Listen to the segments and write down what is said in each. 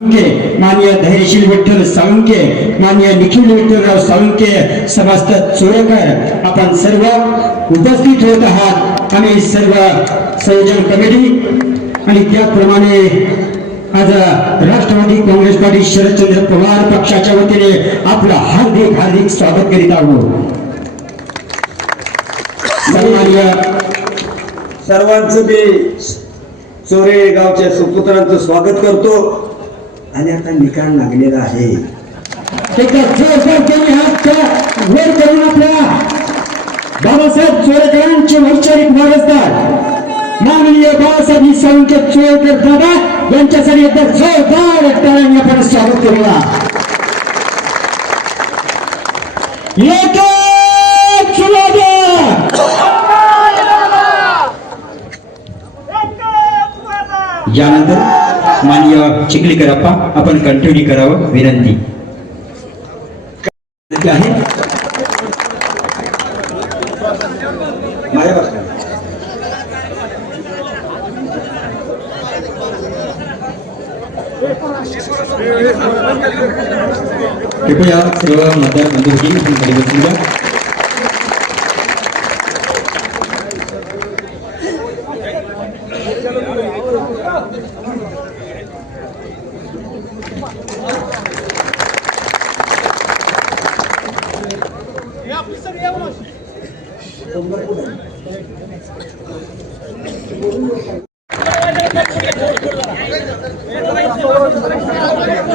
साळुंके माननीय धैर्यशील विठ्ठल साळुंके माननीय निखिल विठ्ठलराव साळुंके समस्त चोरेकर आपण सर्व उपस्थित होत आहात. आम्ही सर्व संयोजन कमिटी आणि त्याप्रमाणे आज राष्ट्रवादी काँग्रेस पार्टी शरदचंद्र पवार पक्षाच्या वतीने आपलं हार्दिक हार्दिक स्वागत करीत आहोत. सन्माननीय सर्वांचं मी चोरे गावच्या सुपुत्रांचं स्वागत करतो. आणि आता निकाल लागलेला आहे. वर करून आपल्या बाबासाहेब चोरेकरांचे वैचारिक वारसदार माननीय बाळासाहेब साळुंके चोरेकर दादा यांच्यासाठी एकदा जोरदार टाळ्यांनी आपण स्वागत करूया! यानंतर माननीय चिखलीकर अप्पा आपण कंटिन्यू करावं. विनंती. आहे. कृपया सर्व मतदार बंधूंनी खाली बसून घ्या.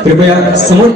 कृपया समोर